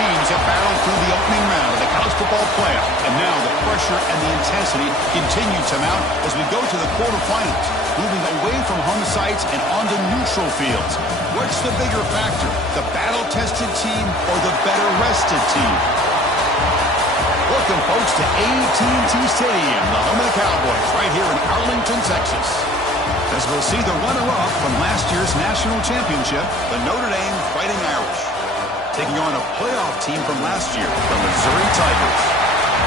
teams have battled through the opening round of the college football playoff, and now the pressure and the intensity continue to mount as we go to the quarterfinals, moving away from home sites and onto neutral fields. What's the bigger factor, the battle-tested team or the better-rested team? Welcome, folks, to AT&T Stadium, the home of the Cowboys, right here in Arlington, Texas. As we'll see the runner-up from last year's national championship, the Notre Dame Fighting Irish, taking on a playoff team from last year, the Missouri Tigers.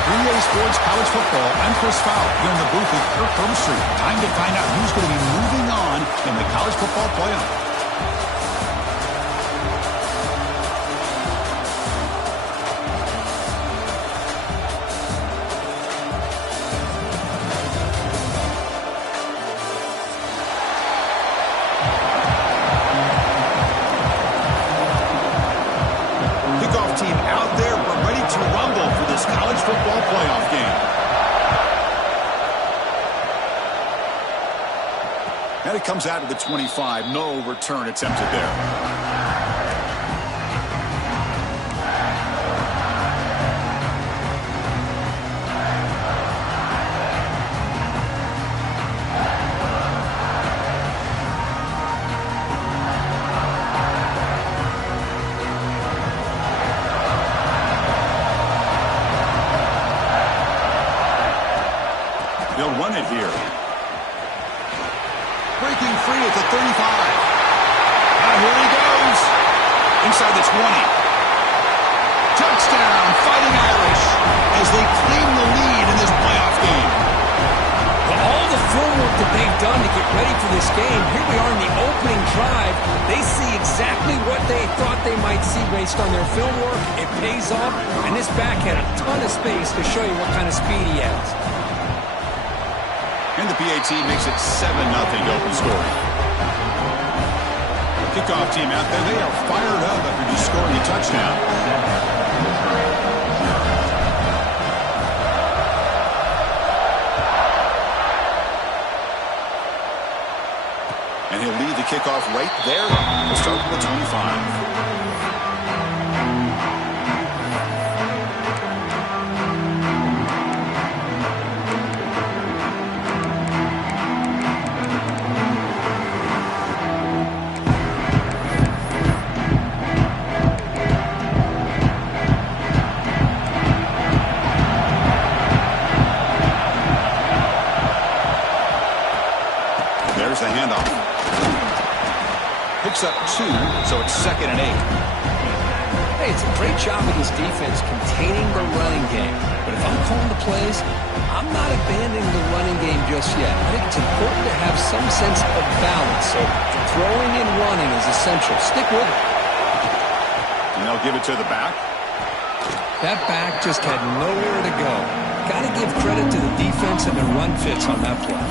3A Sports College Football, I'm Chris Fowler, here in the booth with Kirk Herbstreit. Time to find out who's going to be moving on in the college football playoff. And it comes out to the 25. No return attempted there. They'll run it here. Breaking free at the 35. Now here he goes. Inside the 20. Touchdown, Fighting Irish, as they claim the lead in this playoff game. Well, all the film work that they've done to get ready for this game, here we are in the opening drive. They see exactly what they thought they might see based on their film work. It pays off, and this back had a ton of space to show you what kind of speed he has. And the PAT makes it 7-0 to open scoring. Kickoff team out there, they are fired up after just scoring a touchdown. And he'll lead the kickoff right there to start with the 25. The handoff. Picks up 2, so it's 2nd and 8. Hey, it's a great job of this defense containing the running game. But if I'm calling the plays, I'm not abandoning the running game just yet. I think it's important to have some sense of balance. So throwing and running is essential. Stick with it. And they'll give it to the back. That back just had nowhere to go. Got to give credit to the defense and the run fits on that play.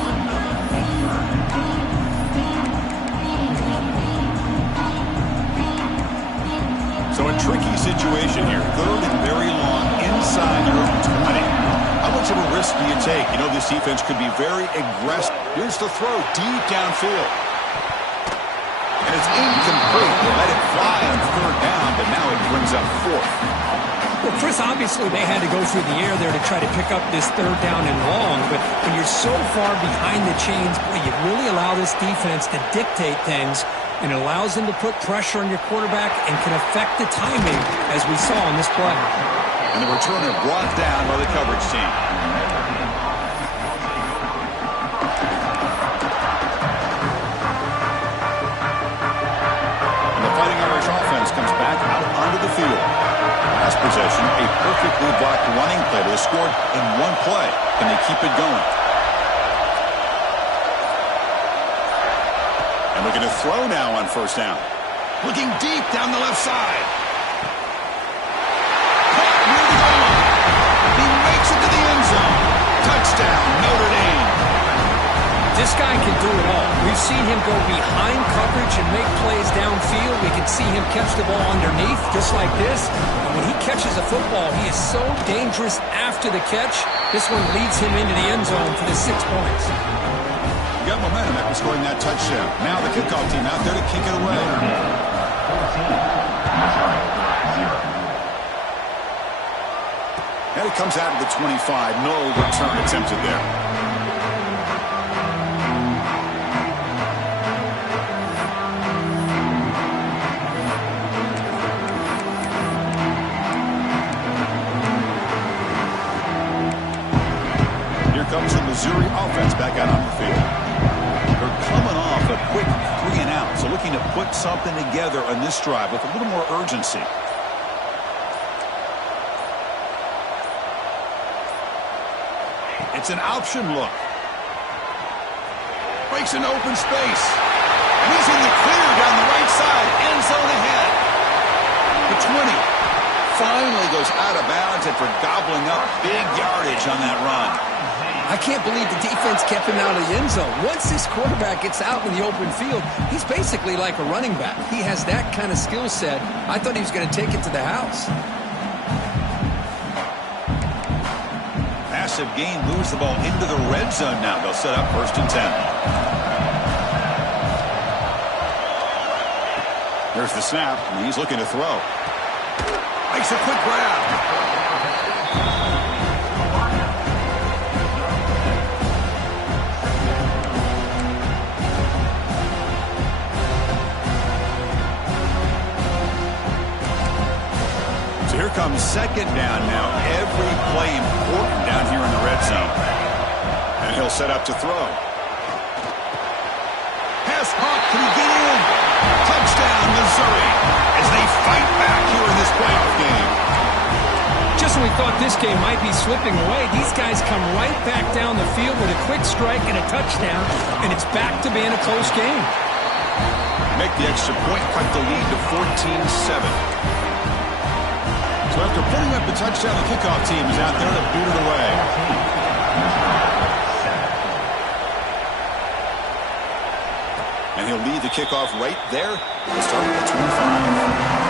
So a tricky situation here. 3rd and very long inside your 20. How much of a risk do you take? You know this defense could be very aggressive. Here's the throw deep downfield. And it's incomplete. They let it fly on 3rd down, but now it brings up 4th. Well, Chris, obviously they had to go through the air there to try to pick up this 3rd down and long, but when you're so far behind the chains, boy, you really allow this defense to dictate things, and it allows them to put pressure on your quarterback and can affect the timing, as we saw on this play. And the returner brought down by the coverage team. And the Fighting Irish offense comes back out onto the field. Last possession, a perfectly blocked running play that was scored in one play. Can they keep it going? And looking to throw now on 1st down. Looking deep down the left side. Caught near the goal line. He makes it to the end zone. Touchdown, Notre Dame. This guy can do it all. We've seen him go behind coverage and make plays downfield. We can see him catch the ball underneath, just like this. And when he catches a football, he is so dangerous after the catch. This one leads him into the end zone for the 6 points. Got momentum after scoring that touchdown. Now the kickoff team out there to kick it away. It comes out of the 25. No return attempted there. Here comes the Missouri offense back out on the field. They're coming off a quick 3 and out, so looking to put something together on this drive with a little more urgency. It's an option look. Breaks an open space. And he's in the clear down the right side. End zone ahead. The 20 finally goes out of bounds after gobbling up big yardage on that run. I can't believe the defense kept him out of the end zone. Once this quarterback gets out in the open field, he's basically like a running back. He has that kind of skill set. I thought he was going to take it to the house. Massive gain moves the ball into the red zone now. They'll set up 1st and 10. There's the snap, and he's looking to throw. Makes a quick grab. So here comes 2nd down now. Every play important down here in the red zone. And he'll set up to throw. Pass caught. Can he get in? Touchdown, Missouri, as they fight back here in this playoff game. Just when we thought this game might be slipping away, these guys come right back down the field with a quick strike and a touchdown, and it's back to being a close game. Make the extra point, cut the lead to 14-7. So after putting up the touchdown, the kickoff team is out there to boot it away. And he'll lead the kickoff right there. We'll start at the 25.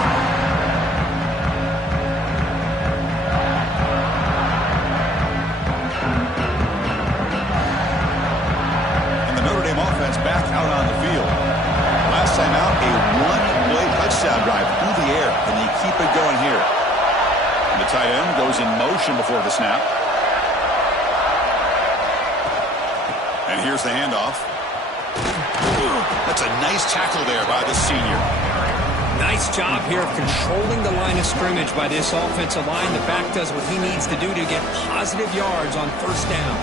Offense back out on the field. Last time out, a one-play touchdown drive through the air, and they keep it going here. And the tight end goes in motion before the snap. And here's the handoff. That's a nice tackle there by the senior. Nice job here of controlling the line of scrimmage by this offensive line. The back does what he needs to do to get positive yards on 1st down.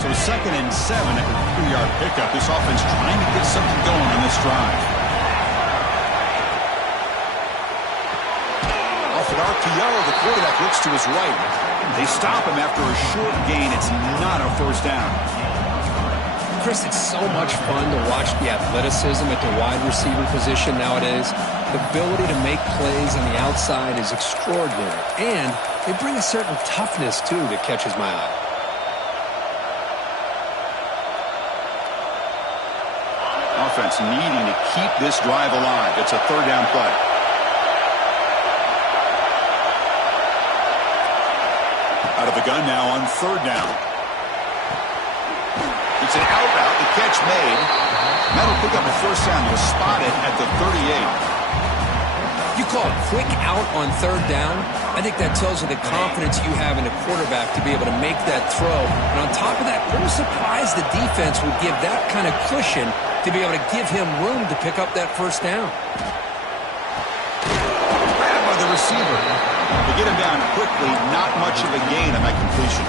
So 2nd and 7 after a 3-yard pickup. This offense trying to get something going on this drive. Off an RPO, the quarterback looks to his right. They stop him after a short gain. It's not a 1st down. Chris, it's so much fun to watch the athleticism at the wide receiver position nowadays. The ability to make plays on the outside is extraordinary. And they bring a certain toughness, too, that catches my eye. Offense needing to keep this drive alive. It's a 3rd down play. Out of the gun now on 3rd down. It's an out route. The catch made. That'll pick up a 1st down. They'll spot it at the 38. You call it quick out on 3rd down. I think that tells you the confidence you have in a quarterback to be able to make that throw. And on top of that, I'm surprised the defense would give that kind of cushion to be able to give him room to pick up that 1st down. Grabbed by the receiver. To get him down quickly, not much of a gain on that completion.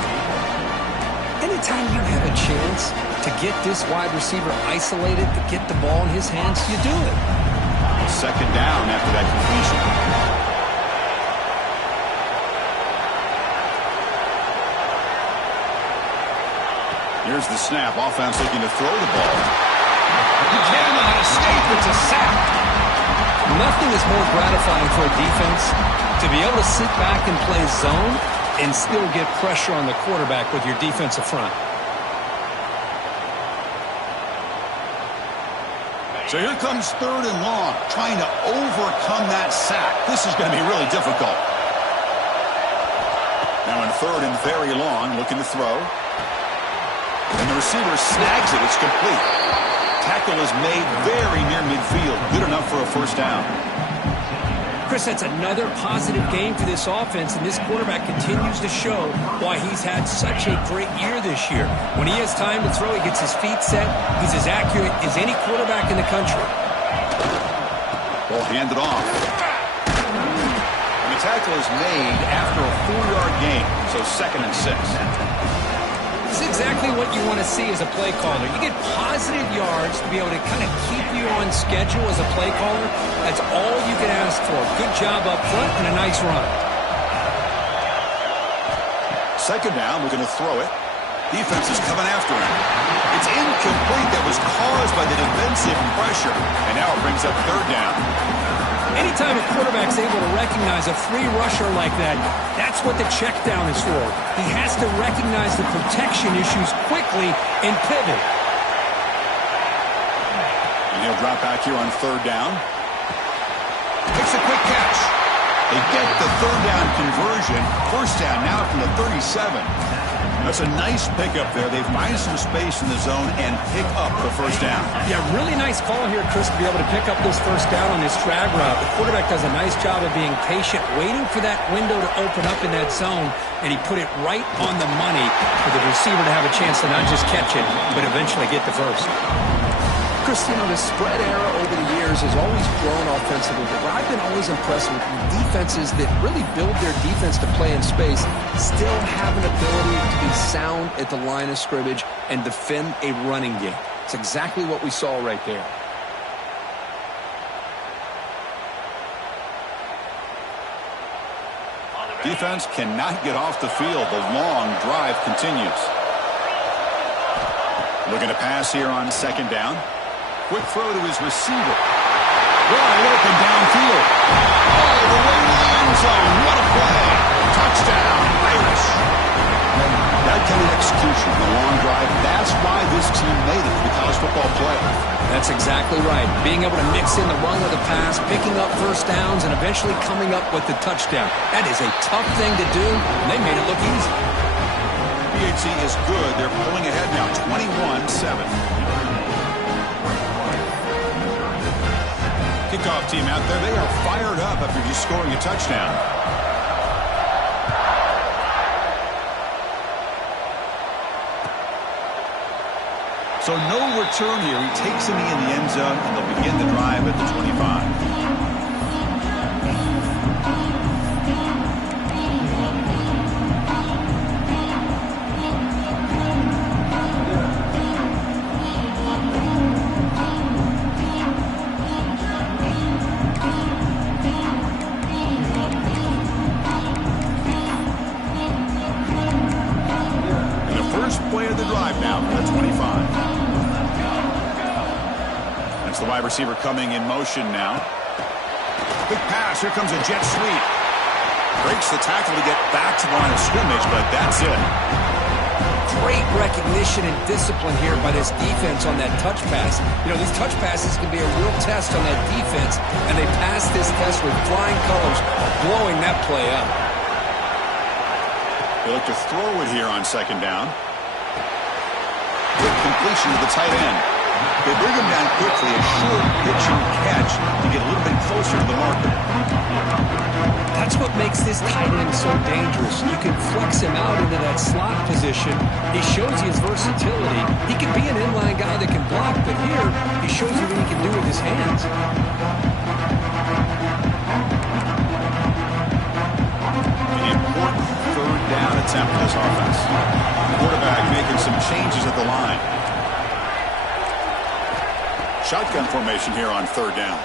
Anytime you have a chance to get this wide receiver isolated, to get the ball in his hands, you do it. 2nd down after that completion. Here's the snap. Offense looking to throw the ball. You cannot escape. It's a sack. Nothing is more gratifying for a defense to be able to sit back and play zone and still get pressure on the quarterback with your defensive front. So here comes 3rd and long, trying to overcome that sack. This is going to be really difficult. Now in 3rd and very long, looking to throw. And the receiver snags it. It's complete. Tackle is made very near midfield. Good enough for a 1st down. Chris, that's another positive game for this offense, and this quarterback continues to show why he's had such a great year this year. When he has time to throw, he gets his feet set. He's as accurate as any quarterback in the country. Ball handed off. And the tackle is made after a 4-yard gain, so 2nd and 6. This is exactly what you want to see as a play caller. You get positive yards to be able to kind of keep you on schedule as a play caller. That's all you can ask for. Good job up front and a nice run. 2nd down, we're going to throw it. Defense is coming after him. It's incomplete. That was caused by the defensive pressure. And now it brings up 3rd down. Anytime a quarterback's able to recognize a free rusher like that, that's what the check down is for. He has to recognize the protection issues quickly and pivot. And he'll drop back here on 3rd down. Takes a quick catch. They get the 3rd down conversion. 1st down now from the 37. That's a nice pickup there. They find some space in the zone and pick up the 1st down. Yeah, really nice call here, Chris, to be able to pick up this 1st down on this drag route. The quarterback does a nice job of being patient, waiting for that window to open up in that zone, and he put it right on the money for the receiver to have a chance to not just catch it, but eventually get the 1st. Chris, you know, the spread era over the years has always grown offensively, but what I've been always impressed with defenses that really build their defense to play in space still have an ability to be sound at the line of scrimmage and defend a running game. It's exactly what we saw right there. Defense cannot get off the field. The long drive continues. Looking to pass here on 2nd down. Quick throw to his receiver. Wide open downfield. All the way to the end zone. What a play. Touchdown, Irish. That kind of execution, the long drive, that's why this team made it to the college football playoff. That's exactly right. Being able to mix in the run with the pass, picking up 1st downs, and eventually coming up with the touchdown. That is a tough thing to do, and they made it look easy. PAT is good. They're pulling ahead now, 21-7. Kickoff team out there. They are fired up after just scoring a touchdown. So no return here. He takes him in the end zone, and they'll begin the drive at the 25. The wide receiver coming in motion now. Big pass. Here comes a jet sweep. Breaks the tackle to get back to the line of scrimmage, but that's it. Great recognition and discipline here by this defense on that touch pass. You know, these touch passes can be a real test on that defense, and they passed this test with flying colors, blowing that play up. They look to throw it here on 2nd down. Quick completion to the tight end. They bring him down quickly, a short pitch and catch to get a little bit closer to the marker. That's what makes this tight end so dangerous. You can flex him out into that slot position. He shows you his versatility. He can be an inline guy that can block, but here he shows you what he can do with his hands. An important 3rd down attempt for this offense. Quarterback making some changes at the line. Shotgun formation here on 3rd down.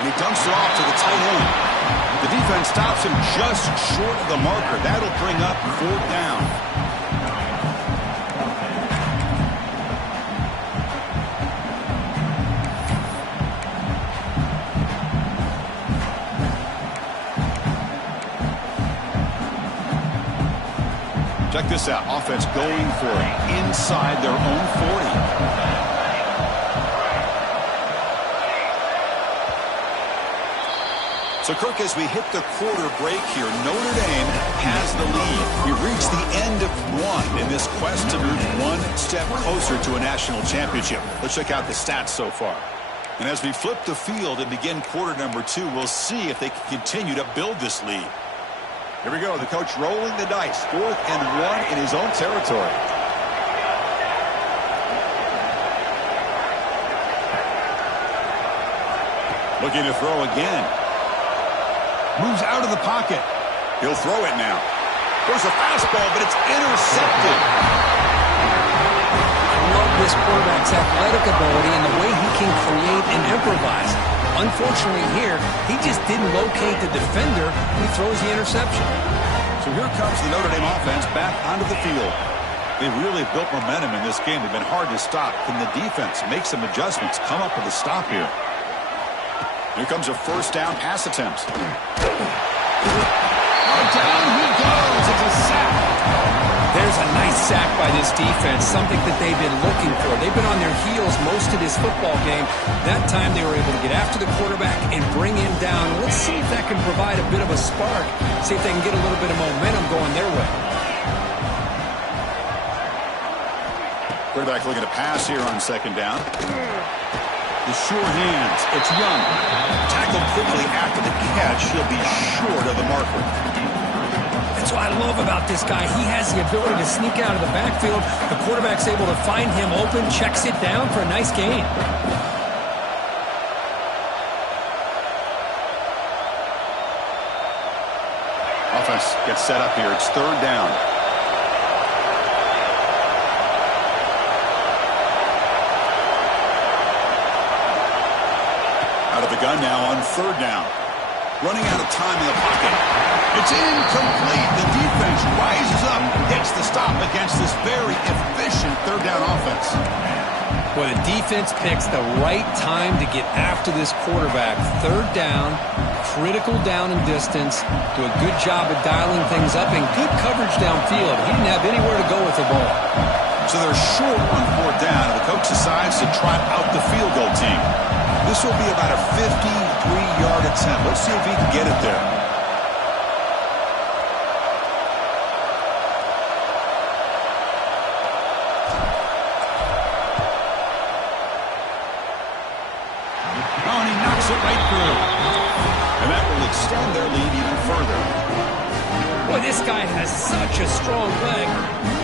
And he dumps it off to the tight end. The defense stops him just short of the marker. That'll bring up 4th down. Check this out. Offense going for it inside their own 40. So, Kirk, as we hit the quarter break here, Notre Dame has the lead. We've reached the end of one in this quest to move one step closer to a national championship. Let's check out the stats so far. And as we flip the field and begin quarter number 2, we'll see if they can continue to build this lead. Here we go. The coach rolling the dice. 4th and 1 in his own territory. Looking to throw again. Moves out of the pocket. He'll throw it now. There's a fastball, but it's intercepted. I love this quarterback's athletic ability and the way he can create and improvise. Unfortunately here, he just didn't locate the defender when he throws the interception. So here comes the Notre Dame offense back onto the field. They really built momentum in this game. They've been hard to stop. Can the defense make some adjustments, come up with a stop here? Here comes a first down pass attempt. Down he goes. It's a sack. There's a nice sack by this defense, something that they've been looking for. They've been on their heels most of this football game. That time they were able to get after the quarterback and bring him down. Let's see if that can provide a bit of a spark, see if they can get a little bit of momentum going their way. Quarterback looking to pass here on 2nd down. The sure hands. It's Young. Tackled quickly after the catch. He'll be short of the marker. That's what I love about this guy. He has the ability to sneak out of the backfield. The quarterback's able to find him open, checks it down for a nice gain. Offense gets set up here. It's 3rd down. Out of the gun now on 3rd down. Running out of time in the pocket. It's incomplete. The defense rises up, gets the stop against this very efficient 3rd down offense. Well, the defense picks the right time to get after this quarterback. 3rd down, critical down and distance. Do a good job of dialing things up and good coverage downfield. He didn't have anywhere to go with the ball. So they're short on 4th down, and the coach decides to trot out the field goal team. This will be about a 53-yard attempt. Let's see if he can get it there. Oh, and he knocks it right through. And that will extend their lead even further. Boy, this guy has such a strong leg.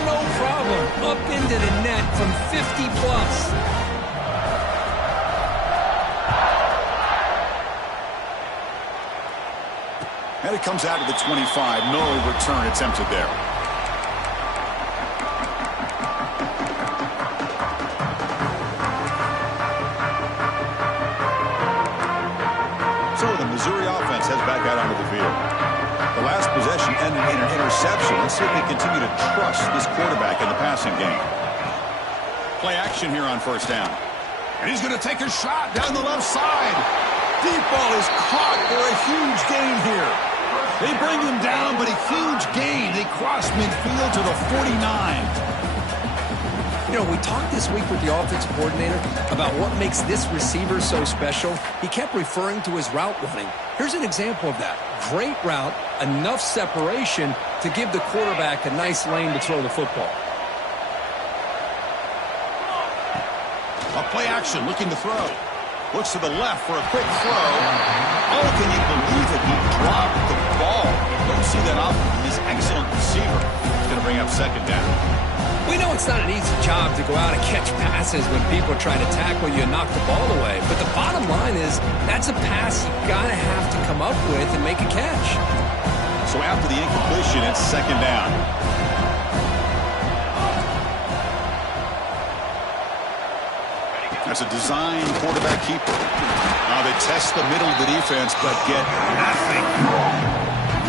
No problem. Up into the net from 50+. And it comes out to the 25. No return attempted there. So the Missouri offense heads back out onto the field. The last possession ended in an interception. Let's see if they continue to trust this quarterback in the passing game. Play action here on 1st down. And he's going to take a shot down the left side. Deep ball is caught for a huge gain here. They bring him down, but a huge gain. They cross midfield to the 49. You know, we talked this week with the offensive coordinator about what makes this receiver so special. He kept referring to his route running. Here's an example of that. Great route, enough separation to give the quarterback a nice lane to throw the football. A play action, looking to throw. Looks to the left for a quick throw. Oh, can you believe it? He dropped the ball. Don't see that often from this excellent receiver. It's going to bring up 2nd down. We know it's not an easy job to go out and catch passes when people are trying to tackle you and knock the ball away. But the bottom line is that's a pass you got to have to come up with and make a catch. So after the incompletion, it's 2nd down. That's a design quarterback keeper. Now they test the middle of the defense, but get nothing.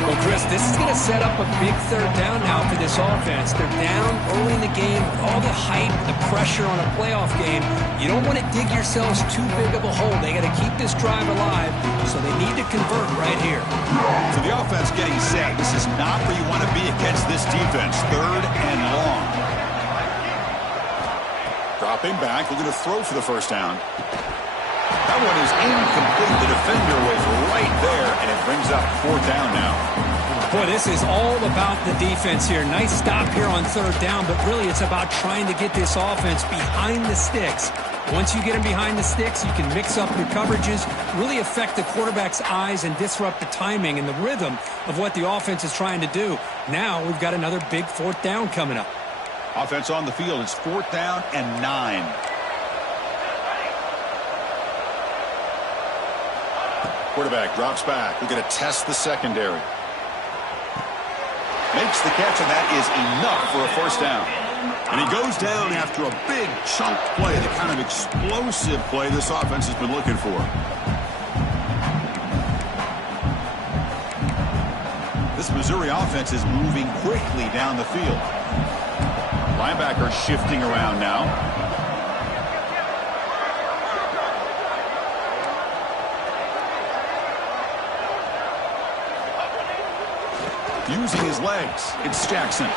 Well, Chris, this is going to set up a big 3rd down now for this offense. They're down early in the game with all the hype, the pressure on a playoff game. You don't want to dig yourselves too big of a hole. They got to keep this drive alive, so they need to convert right here. So the offense getting set. This is not where you want to be against this defense. 3rd and long. Dropping back, looking to throw for the 1st down. That one is incomplete. The defender was right there, and it brings up 4th down now. Boy, this is all about the defense here. Nice stop here on 3rd down, but really it's about trying to get this offense behind the sticks Once you get him behind the sticks, you can mix up your coverages, really affect the quarterback's eyes and disrupt the timing and the rhythm of what the offense is trying to do. Now we've got another big fourth down coming up. Offense on the field. It's 4th down and 9. Quarterback drops back. We're going to test the secondary. Makes the catch, and that is enough for a first down. And he goes down after a big chunk play, the kind of explosive play this offense has been looking for. This Missouri offense is moving quickly down the field. Linebacker shifting around now. Using his legs, it's Jackson.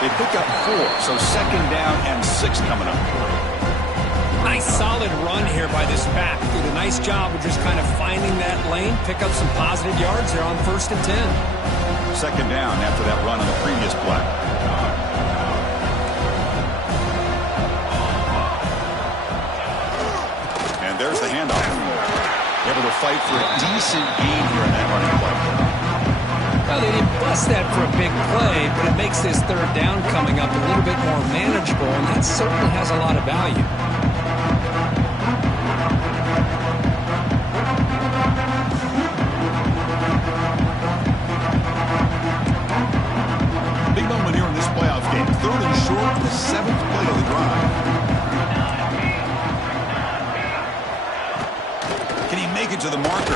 They pick up 4, so 2nd down and 6 coming up. Nice solid run here by this back. Did a nice job of just kind of finding that lane, pick up some positive yards there on 1st and 10. 2nd down after that run on the previous play. And there's the handoff. Able to fight for a decent gain here in that running play. Well, they didn't bust that for a big play, but it makes this 3rd down coming up a little bit more manageable, and that certainly has a lot of value. Big moment here in this playoff game. 3rd and short, the 7th play of the drive. Can he make it to the marker?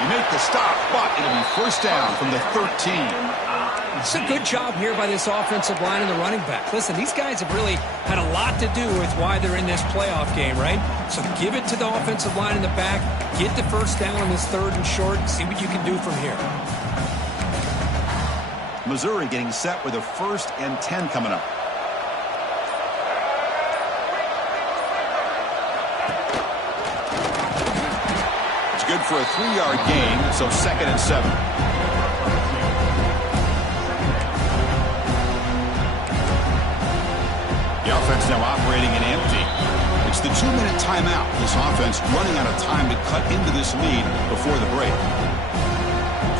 You make the stop, but it'll be first down from the 13. It's a good job here by this offensive line and the running back. Listen, these guys have really had a lot to do with why they're in this playoff game, right? So give it to the offensive line in the back, get the first down on this 3rd and short, see what you can do from here. Missouri getting set with a 1st and 10 coming up. Good for a 3-yard gain, so 2nd and 7. The offense now operating in empty. It's the 2-minute timeout. This offense running out of time to cut into this lead before the break.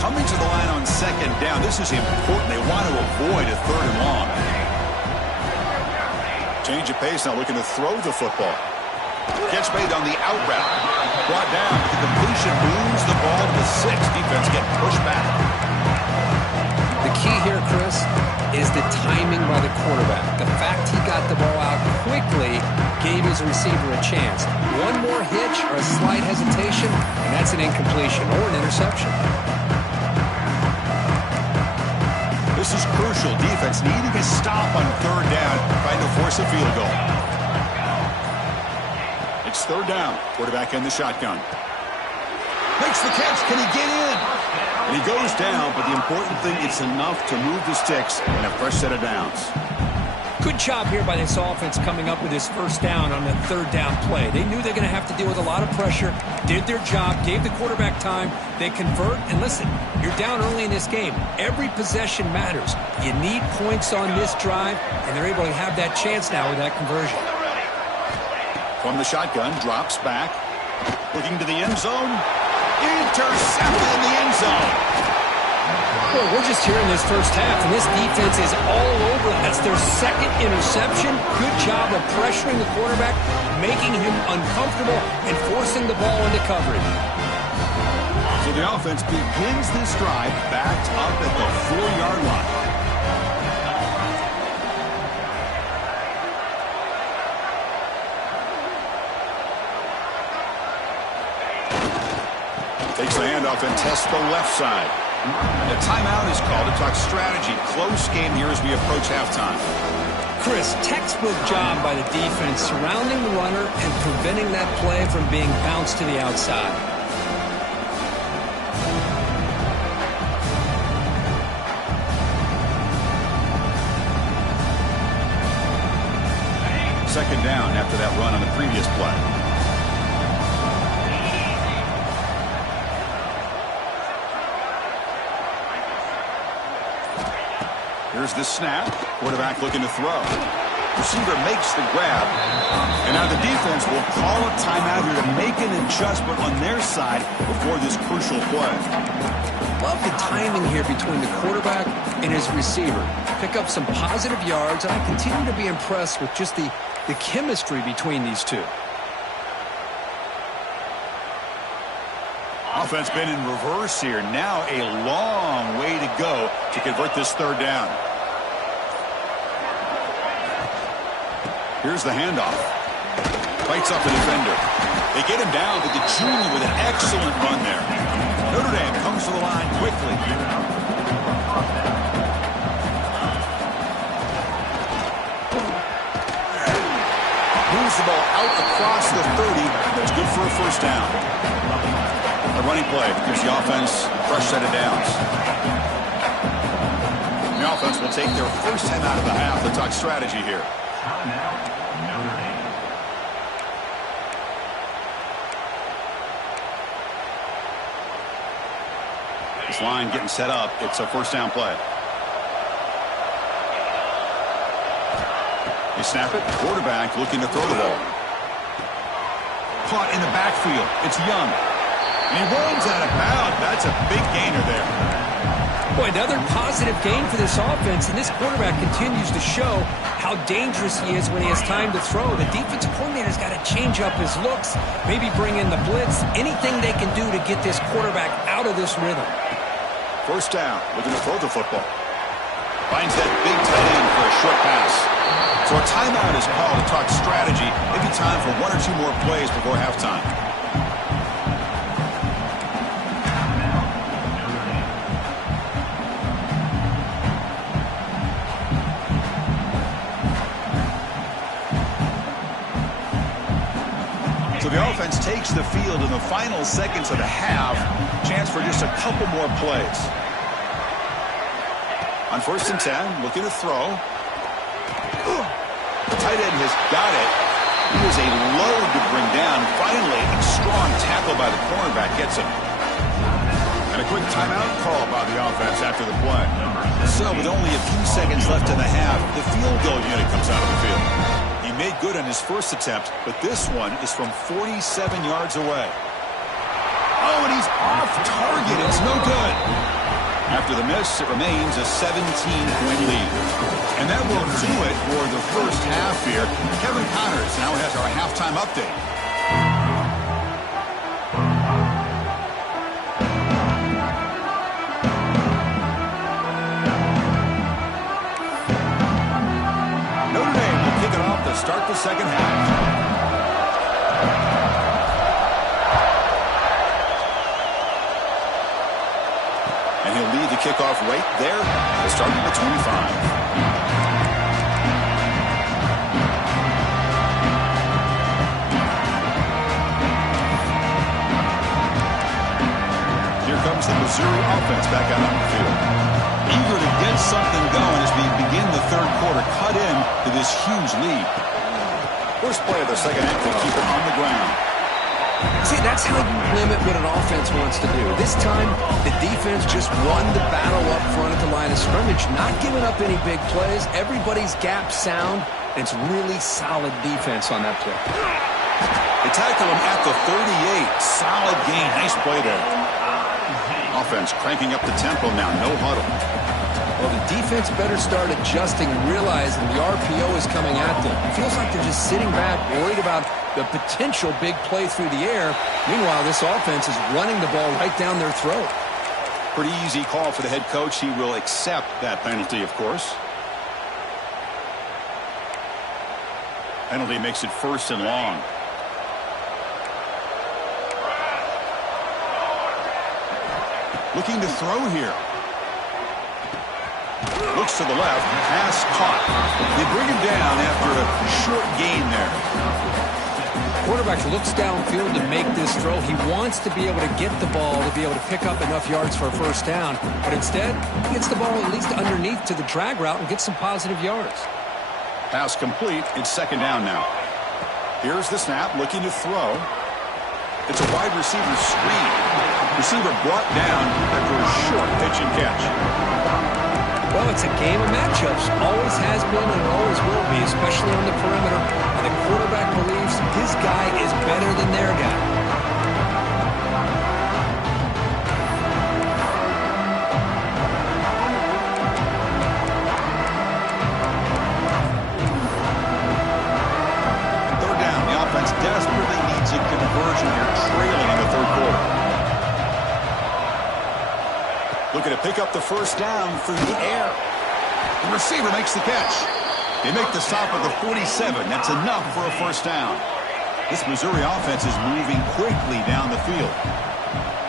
Coming to the line on 2nd down. This is important. They want to avoid a 3rd and long. Change of pace now, looking to throw the football. Gets made on the out route. Brought down. The completion moves the ball to the 6. Defense getting pushed back. The key here, Chris, is the timing by the quarterback. The fact he got the ball out quickly gave his receiver a chance. One more hitch or a slight hesitation, and that's an incompletion or an interception. This is crucial. Defense needing a stop on 3rd down, trying to force a field goal. It's 3rd down. Quarterback in the shotgun. Makes the catch. Can he get in? And he goes down, but the important thing, it's enough to move the sticks and a fresh set of downs. Good job here by this offense coming up with this first down on the 3rd down play. They knew they're going to have to deal with a lot of pressure, did their job, gave the quarterback time. They convert, and listen, you're down early in this game. Every possession matters. You need points on this drive, and they're able to have that chance now with that conversion. From the shotgun, drops back, looking to the end zone. Intercepted in the end zone. Well, we're just here in this first half, and this defense is all over. That's their 2nd interception. Good job of pressuring the quarterback, making him uncomfortable, and forcing the ball into coverage. So the offense begins this drive backed up at the 4-yard line. Takes the handoff and tests the left side. And a timeout is called to talk strategy. Close game here as we approach halftime. Chris, textbook job by the defense surrounding the runner and preventing that play from being bounced to the outside. Second down after that run on the previous play. Here's the snap. Quarterback looking to throw. Receiver makes the grab. And now the defense will call a timeout here to make an adjustment on their side before this crucial play. Love the timing here between the quarterback and his receiver. Pick up some positive yards, and I continue to be impressed with just the chemistry between these two. Offense been in reverse here. Now a long way to go to convert this third down. Here's the handoff. Fights up the defender. They get him down, but the junior with an excellent run there. Notre Dame comes to the line quickly. Moves the ball out across the 30. It's good for a first down. A running play gives the offense a fresh set of downs. The offense will take their first time out of the half. Let's talk strategy here. This line getting set up. It's a first down play. They snap it. Quarterback looking to throw the ball. Caught in the backfield. It's Young. And he rolls out of bounds. That's a big gainer there. Boy, another positive gain for this offense, and this quarterback continues to show how dangerous he is when he has time to throw. The defensive coordinator's got to change up his looks, maybe bring in the blitz, anything they can do to get this quarterback out of this rhythm. First down, looking to throw the football. Finds that big tight end for a short pass. So a timeout is called to talk strategy. Maybe time for one or two more plays before halftime. So the offense takes the field in the final seconds of the half. Chance for just a couple more plays. On 1st and 10, looking to throw. The tight end has got it. He was a load to bring down. Finally, a strong tackle by the cornerback gets him. And a quick timeout call by the offense after the play. So with only a few seconds left in the half, the field goal unit comes out of the field. He made good on his first attempt, but this one is from 47 yards away. Oh, and he's off target. It's no good. After the miss, it remains a 17-point lead. And that will do it for the first half here. Kevin Connors now has our halftime update. Notre Dame will kick it off to start the second half. And he'll lead the kickoff right there to start at the 25. Here comes the Missouri offense back out on the field. Eager to get something going as we begin the third quarter. Cut in to this huge lead. First play of the second half to keep it on the ground. See, that's how you limit what an offense wants to do. This time, the defense just won the battle up front at the line of scrimmage, not giving up any big plays. Everybody's gap sound, and it's really solid defense on that play. They tackle him at the 38. Solid gain. Nice play there. Offense cranking up the tempo now. No huddle. Well, the defense better start adjusting and realizing the RPO is coming at them. It feels like they're just sitting back, worried about the potential big play through the air. Meanwhile, this offense is running the ball right down their throat. Pretty easy call for the head coach. He will accept that penalty, of course. Penalty makes it 1st and long. Looking to throw here. Looks to the left. Pass caught. They bring him down after a short gain there. Quarterback looks downfield to make this throw. He wants to be able to get the ball to be able to pick up enough yards for a first down. But instead, he gets the ball at least underneath to the drag route and gets some positive yards. Pass complete. It's 2nd down now. Here's the snap. Looking to throw. It's a wide receiver screen. Receiver brought down after a short pitch and catch. Well, it's a game of matchups. Always has been and always will be, especially on the perimeter. And the quarterback believes his guy is better than their guy. Third down. The offense desperately needs a conversion here, trailing in the third quarter. Looking to pick up the first down through the air. The receiver makes the catch. They make the stop at the 47. That's enough for a first down. This Missouri offense is moving quickly down the field.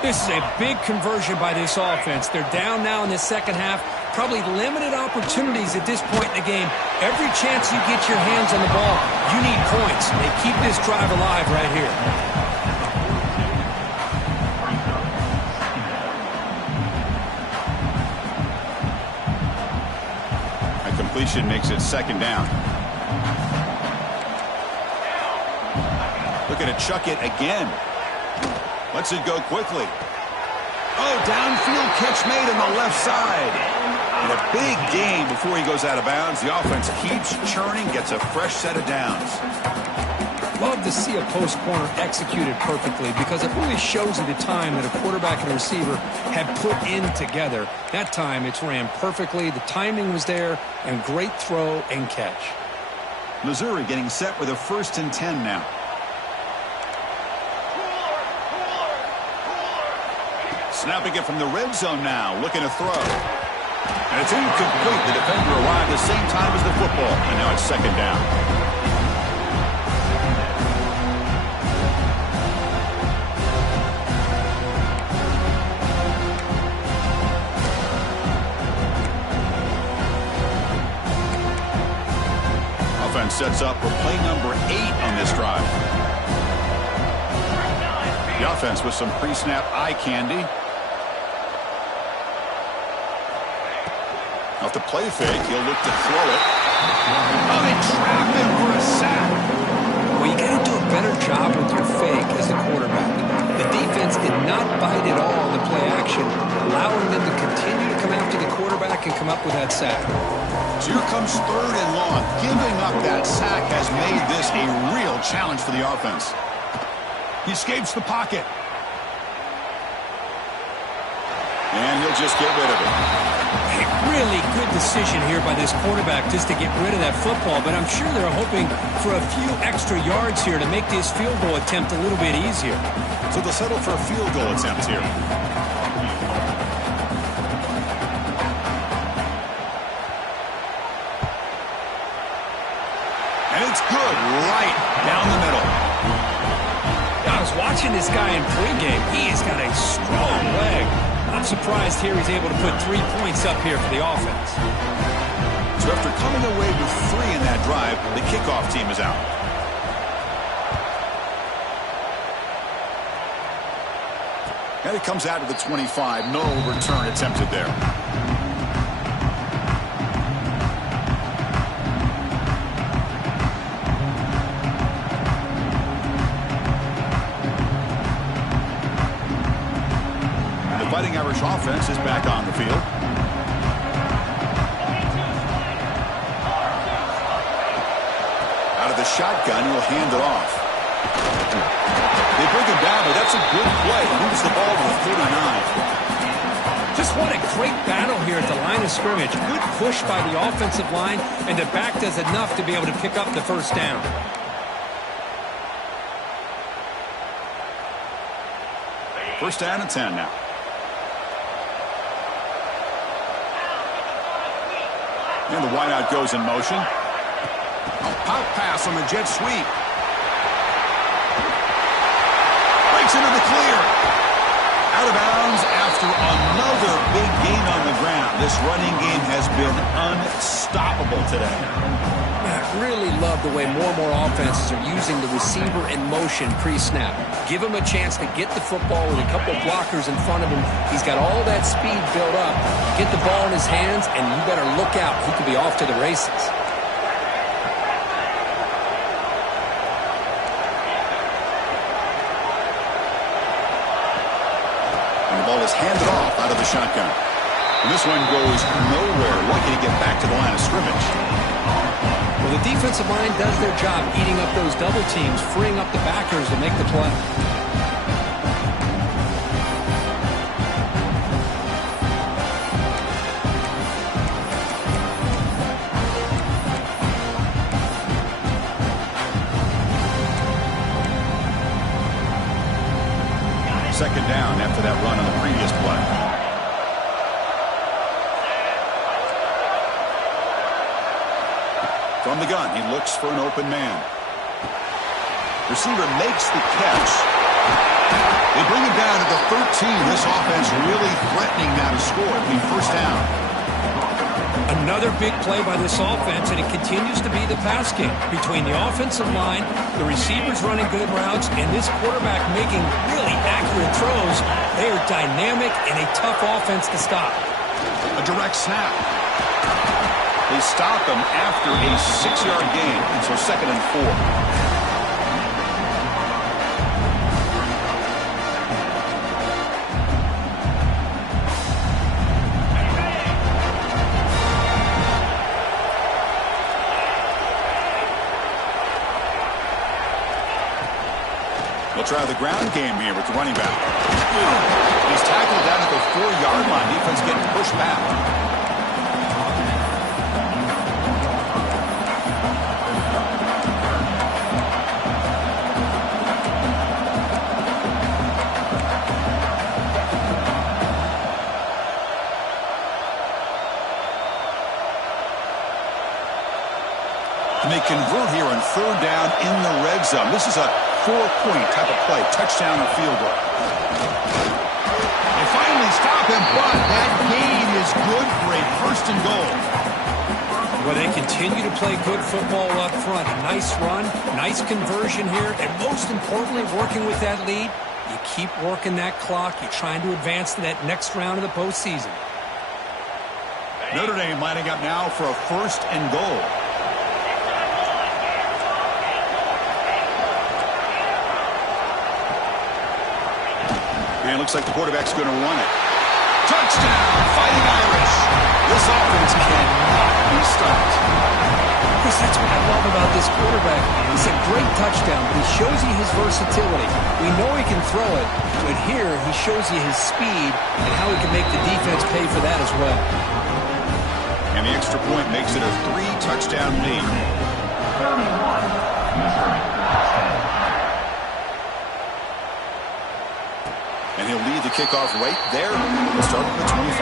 This is a big conversion by this offense. They're down now in the second half. Probably limited opportunities at this point in the game. Every chance you get your hands on the ball, you need points. They keep this drive alive right here. Completion makes it second down. Looking to chuck it again. Lets it go quickly. Oh, downfield catch made on the left side. And a big gain before he goes out of bounds. The offense keeps churning, gets a fresh set of downs. Love to see a post corner executed perfectly because it really shows you the time that a quarterback and a receiver have put in together. That time it's ran perfectly, the timing was there, and great throw and catch. Missouri getting set with a 1st and 10 now. Snapping it from the red zone now, looking to throw. And it's incomplete. The defender arrived at the same time as the football, and now it's second down. Sets up for play number 8 on this drive. The offense with some pre-snap eye candy. Off the play fake, he'll look to throw it. Oh, they trap him for a sack. Well, you got to do a better job with your fake as a quarterback. The defense did not bite at all on the play action, allowing them to continue to come after the quarterback and come up with that sack. So here comes 3rd and long. Giving up that sack has made this a real challenge for the offense. He escapes the pocket. And he'll just get rid of it. A really good decision here by this quarterback just to get rid of that football, but I'm sure they're hoping for a few extra yards here to make this field goal attempt a little bit easier. So they'll settle for a field goal attempt here. And it's good right down the middle. I was watching this guy in pregame. He's got a strong leg. I'm surprised here he's able to put 3 points up here for the offense. So after coming away with 3 in that drive, the kickoff team is out. And it comes out to the 25. No return attempted there. Fighting Irish offense is back on the field. Out of the shotgun, he'll hand it off. They bring him down, but that's a good play. Moves the ball to the 39. Just what a great battle here at the line of scrimmage. Good push by the offensive line, and the back does enough to be able to pick up the first down. First down and 10 now. And the wideout goes in motion. A pop pass on the jet sweep. Breaks into the clear. Out of bounds after another big gain on the ground. This running game has been unstoppable today. I really love the way more and more offenses are using the receiver in motion pre-snap. Give him a chance to get the football with a couple blockers in front of him. He's got all that speed built up. Get the ball in his hands, and you better look out. He could be off to the races. And the ball is handed off out of the shotgun. And this one goes nowhere. Lucky to get back to the line of scrimmage. Well, the defensive line does their job eating up those double teams, freeing up the backers to make the play. Second down after that run on the previous play. From the gun, he looks for an open man. Receiver makes the catch. They bring him down to the 13. This offense really threatening now to score at the first down. Another big play by this offense, and it continues to be the pass game. Between the offensive line, the receivers running good routes, and this quarterback making really accurate throws, they are dynamic and a tough offense to stop. A direct snap. They stop him after a 6-yard gain, and so 2nd and 4. They'll try the ground game here with the running back. He's tackled down at the 4-yard line. Defense getting pushed back. And they convert here on 3rd down in the red zone. This is a 4-point type of play, touchdown or field goal. They finally stop him, but that gain is good for a 1st and goal. Well, they continue to play good football up front. A nice run, nice conversion here, and most importantly, working with that lead, you keep working that clock. You're trying to advance to that next round of the postseason. Notre Dame lining up now for a 1st and goal. And it looks like the quarterback's going to run it. Touchdown, Fighting Irish. This offense cannot be stopped. Chris, that's what I love about this quarterback. It's a great touchdown, but he shows you his versatility. We know he can throw it, but here he shows you his speed and how he can make the defense pay for that as well. And the extra point makes it a 3-touchdown lead. And he'll lead the kickoff right there. We'll start at the 25.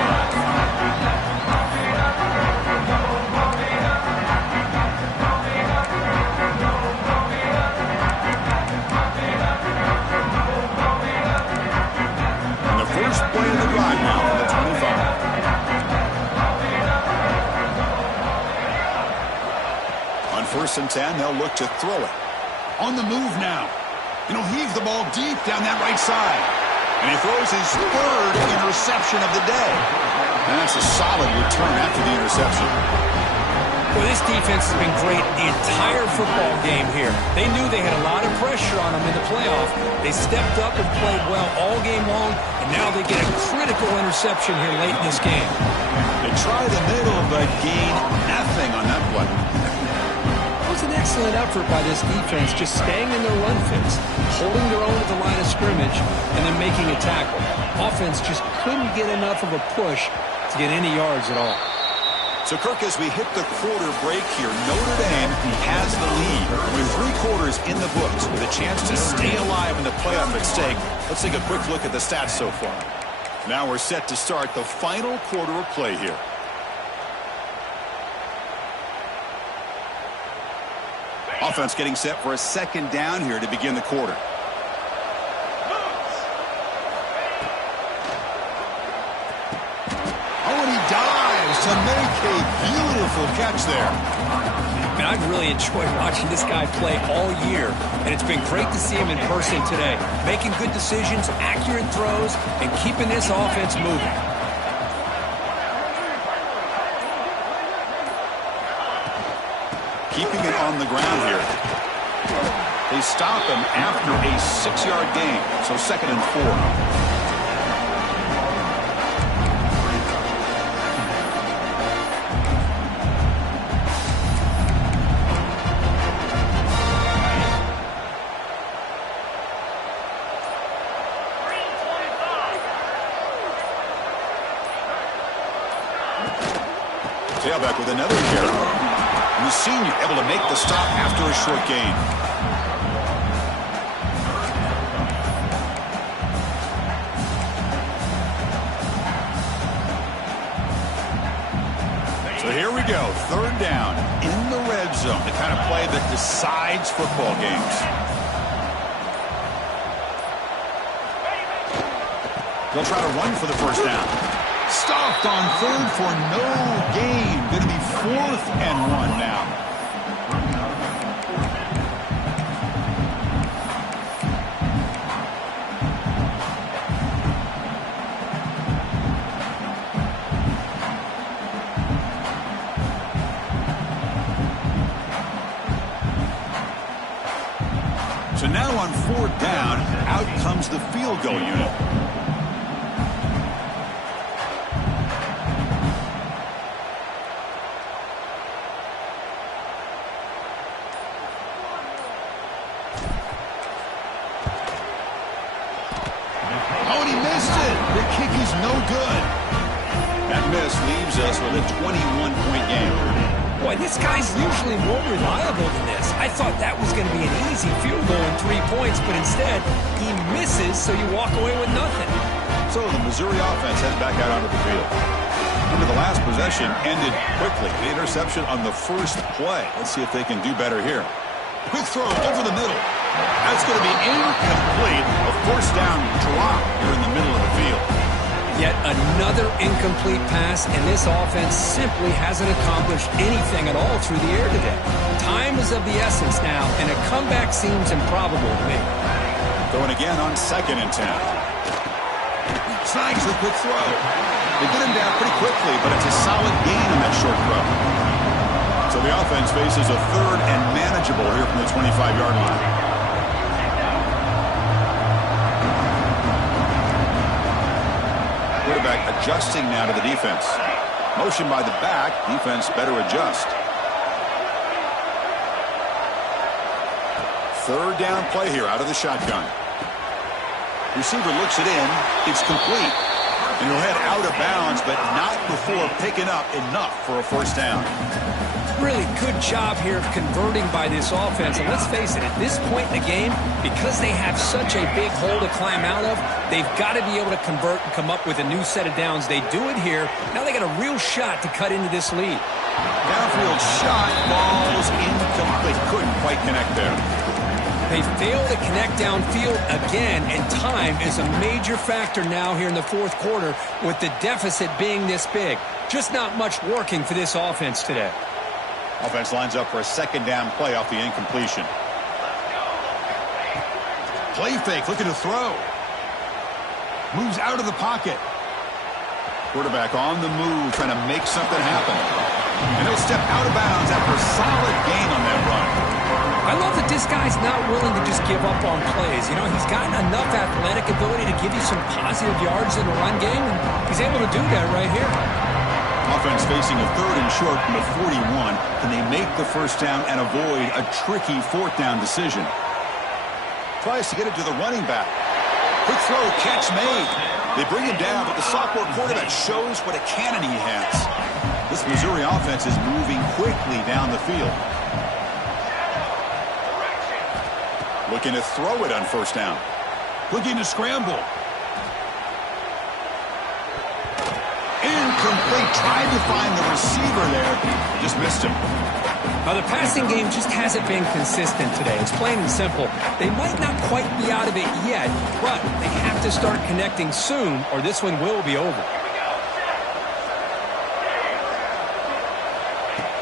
And the first play of the drive now on the 25. On 1st and 10, they'll look to throw it. On the move now. And he'll heave the ball deep down that right side. And he throws his 3rd interception of the day. And that's a solid return after the interception. Well, this defense has been great the entire football game here. They knew they had a lot of pressure on them in the playoff. They stepped up and played well all game long, and now they get a critical interception here late in this game. They try the middle, but gain nothing on that play. It was an excellent effort by this defense, just staying in their run fits, holding their own at the line of scrimmage, and then making a tackle. Offense just couldn't get enough of a push to get any yards at all. So, Kirk, as we hit the quarter break here, Notre Dame has the lead with 3 quarters in the books with a chance to stay alive in the playoff at stake. Let's take a quick look at the stats so far. Now we're set to start the final quarter of play here. Offense getting set for a 2nd down here to begin the quarter. Oh, and he dives to make a beautiful catch there. And I've really enjoyed watching this guy play all year, and it's been great to see him in person today. Making good decisions, accurate throws, and keeping this offense moving. Keeping it on the ground here. They stop him after a 6-yard gain, so 2nd and 4. tailback with another carry. And the senior able to make the stop after a short gain. So here we go, third down in the red zone, the kind of play that decides football games. They'll try to run for the first down. Stopped on third for no gain. Going to be 4th and 1 now. So now on 4th down, out comes the field goal unit. Oh, and he missed it. The kick is no good. That miss leaves us with a 21-point game. Boy, this guy's usually more reliable than this. I thought that was going to be an easy field goal and 3 points, but instead, he misses, so you walk away with nothing. So the Missouri offense heads back out onto the field. Remember, the last possession ended quickly. The interception on the first play. Let's see if they can do better here. Quick throw over the middle. That's going to be incomplete. A first down drop here in the middle of the field. Yet another incomplete pass, and this offense simply hasn't accomplished anything at all through the air today. Time is of the essence now, and a comeback seems improbable to me. Throwing again on 2nd and 10. Snags the quick throw. They get him down pretty quickly, but it's a solid gain on that short throw. So the offense faces a 3rd and manageable here from the 25-yard line. Quarterback adjusting now to the defense. Motion by the back. Defense better adjust. 3rd down play here out of the shotgun. Receiver looks it in. It's complete. And he'll head out of bounds, but not before picking up enough for a first down. Really good job here of converting by this offense. And let's face it, at this point in the game, because they have such a big hole to climb out of, they've got to be able to convert and come up with a new set of downs. They do it here. Now they got a real shot to cut into this lead. Downfield shot, ball's incomplete. Couldn't quite connect there. They fail to connect downfield again, and time is a major factor now here in the 4th quarter with the deficit being this big. Just not much working for this offense today. Offense lines up for a 2nd down play off the incompletion. Play fake, looking to throw. Moves out of the pocket. Quarterback on the move, trying to make something happen. And he'll step out of bounds after a solid gain on that run. I love that this guy's not willing to just give up on plays. You know, he's gotten enough athletic ability to give you some positive yards in the run game, and he's able to do that right here. Offense facing a 3rd and short from the 41. Can they make the first down and avoid a tricky 4th down decision? Tries to get it to the running back. Quick throw, catch made. They bring him down, but the sophomore quarterback shows what a cannon he has. This Missouri offense is moving quickly down the field. Looking to throw it on first down. Looking to scramble. Incomplete. Tried to find the receiver there. Just missed him. Now, the passing game just hasn't been consistent today. It's plain and simple. They might not quite be out of it yet, but they have to start connecting soon, or this one will be over.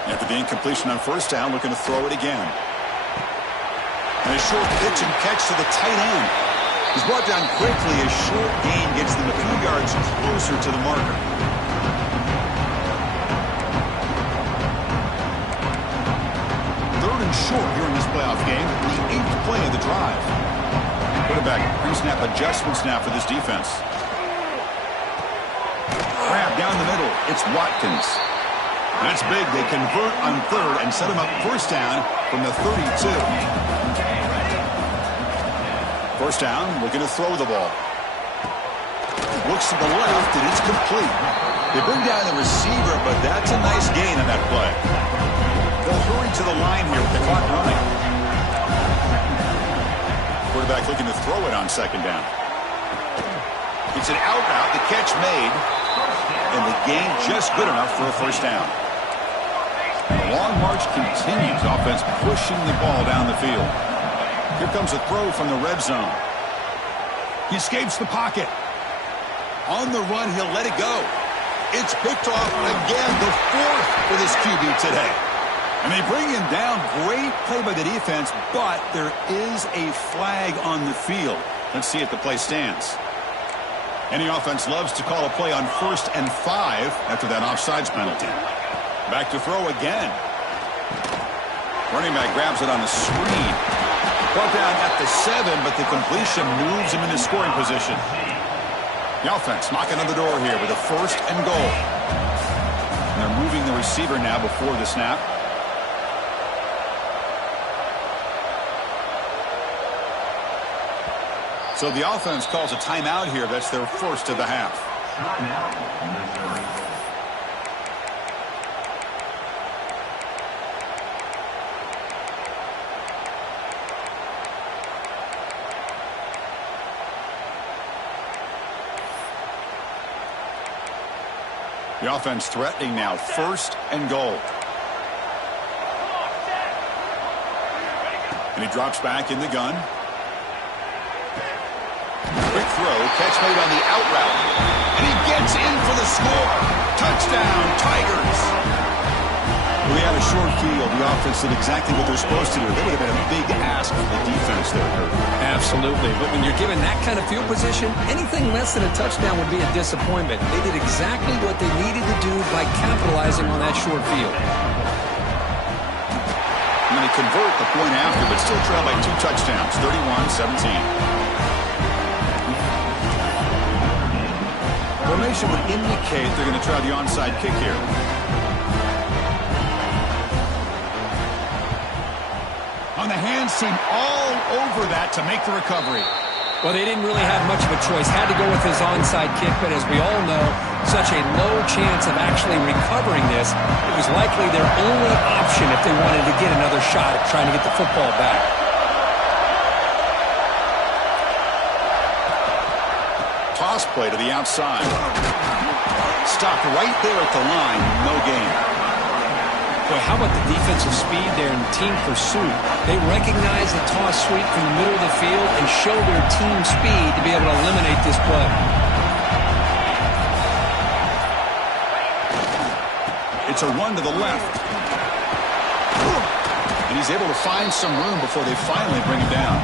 After the incompletion on first down, looking to throw it again. And a short pitch and catch to the tight end. He's brought down quickly. A short gain gets them a few yards closer to the marker. Third and short here in this playoff game. The 8th play of the drive. Quarterback pre-snap adjustments now for this defense. Grab down the middle. It's Watkins. That's big. They convert on 3rd and set him up first down from the 32. First down, looking to throw the ball. Looks to the left, and it's complete. They bring down the receiver, but that's a nice gain on that play. They'll hurry to the line here with the clock running. Quarterback looking to throw it on second down. It's an out route, the catch made, and the gain just good enough for a first down. The long march continues, offense pushing the ball down the field. Here comes a throw from the red zone. He escapes the pocket. On the run, he'll let it go. It's picked off again, the fourth for this QB today. And they bring him down. Great play by the defense, but there is a flag on the field. Let's see if the play stands. Any offense loves to call a play on 1st and 5 after that offsides penalty. Back to throw again. Running back grabs it on the screen. Brought down at the 7, but the completion moves him into scoring position. The offense knocking on the door here with a 1st and goal. And they're moving the receiver now before the snap. So the offense calls a timeout here. That's their first of the half. The offense threatening now, 1st and goal. And he drops back in the gun. Quick throw, catch made on the out route. And he gets in for the score. Touchdown, Tigers. We had a short field. The offense did exactly what they're supposed to do. That would have been a big ask for the defense there, Kurt. Absolutely. But when you're given that kind of field position, anything less than a touchdown would be a disappointment. They did exactly what they needed to do by capitalizing on that short field. And then they convert the point after, but still trail by 2 touchdowns, 31-17. Formation would indicate they're going to try the onside kick here. On the hands team all over that to make the recovery. Well, they didn't really have much of a choice. Had to go with his onside kick, but as we all know, such a low chance of actually recovering this. It was likely their only option if they wanted to get another shot at trying to get the football back. Toss play to the outside. Stopped right there at the line. No gain. Boy, how about the defensive speed there and team pursuit? They recognize the toss sweep from the middle of the field and show their team speed to be able to eliminate this play. It's a run to the left. And he's able to find some room before they finally bring him down.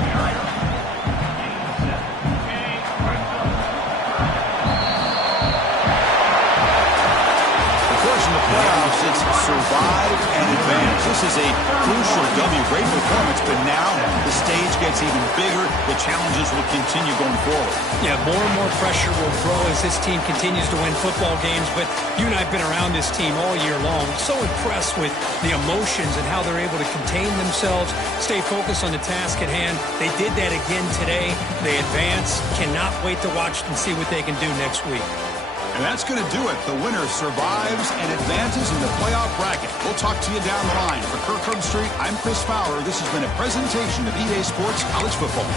Playoffs, it's survive and advance. This is a crucial W. Great performance, but now the stage gets even bigger. The challenges will continue going forward. Yeah, more and more pressure will grow as this team continues to win football games, but you and I have been around this team all year long. So impressed with the emotions and how they're able to contain themselves, stay focused on the task at hand. They did that again today. They advance. Cannot wait to watch and see what they can do next week. And that's going to do it. The winner survives and advances in the playoff bracket. We'll talk to you down the line. For Kirk Herbstreit, I'm Chris Fowler. This has been a presentation of EA Sports College Football.